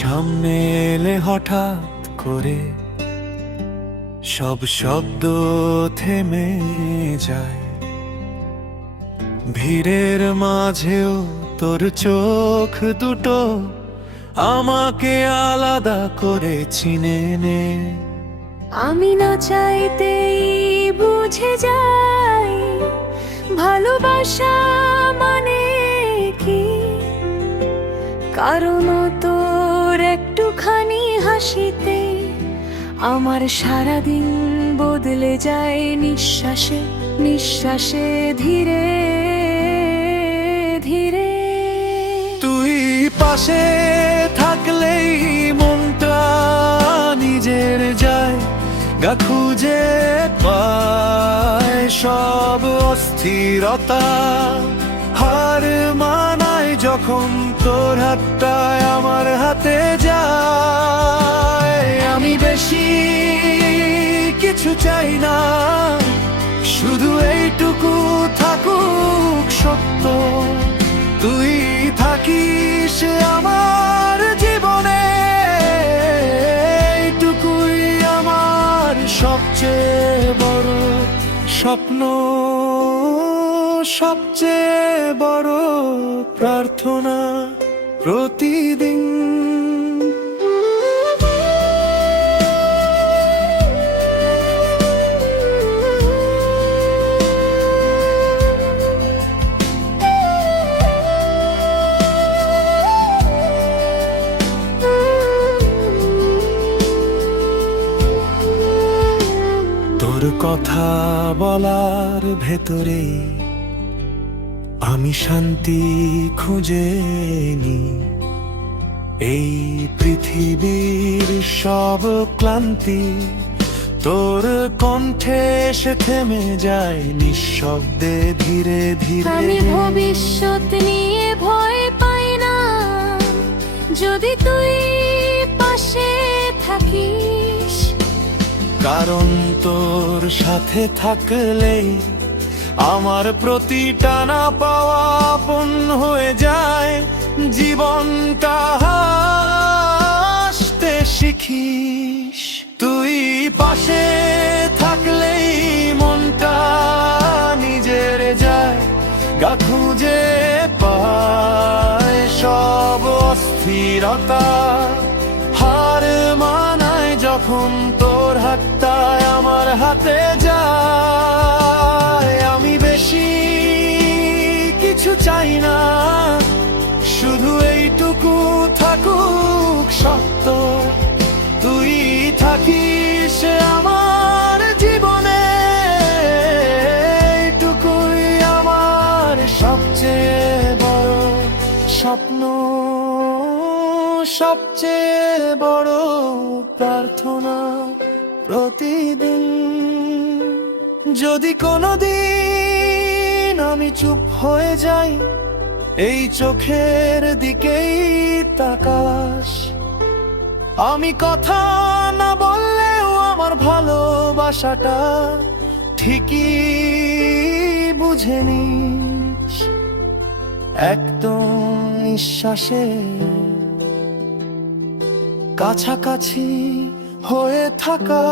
সামনে এলে হঠাৎ করে সব শব্দ থেমে যায়। ভিড়ের মাঝেও তোর চোখ দুটো আমাকে আলাদা করে চিনে নে। আমি না চাইতেই বুঝে যাই, ভালোবাসা মানে কি? কারণ তোর একটুখানি হাসিতে আমার সারাদিন বদলে যায় নিঃশ্বাসে নিঃশ্বাসে ধীরে ধীরে। তুই পাশে থাকলেই মনটা নিজের যায়, গা খুঁজে পায় সব অস্থিরতা, হার মানায় যখন তোর হাতটায় আমার হাতে যায়, আমি বেশি কিছু চাই না। শুধু এইটুকু থাকুক সত্য। তুই থাকিস আমার জীবনে, এইটুকুই আমার সবচেয়ে বড় স্বপ্ন। সবচেয়ে বড় প্রার্থনা প্রতিদিন। তোর কথা বলার ভেতরে আমি শান্তি খুঁজে নি। এই পৃথিবীর সব ক্লান্তি তোর কণ্ঠে এসে থেমে যায় নিঃশব্দে ধীরে ধীরে। আমি ভবিষ্যৎ নিয়ে ভয় পাই না। যদি তুই পাশে থাকিস। কারণ তোর সাথে থাকলেই আমার প্রতি টানা পাওয়া আপন হয়ে যায়। জীবনটা হাসতে শিখিস। তুই পাশে থাকলেই মনটা নিজের যায়। গা খুঁজে পায় সব অস্থিরতা। হার মানায় যখন তোর হাতটায় আমার হাতে কিছু চাই না। শুধু এইটুকু থাকুক সত্য। তুই থাকিস আমার জীবনে। এইটুকুই আমার সবচেয়ে বড় স্বপ্ন। সবচেয়ে বড় প্রার্থনা প্রতিদিন। যদি কোনোদিন আমি চুপ হয়ে যাই। এই চোখের দিকেই তাকাস। আমি কথা না বললেও আমার ভালোবাসাটা ঠিকই বুঝে নিস। একদম নিঃশ্বাসে কাছাকাছি হয়ে থাকা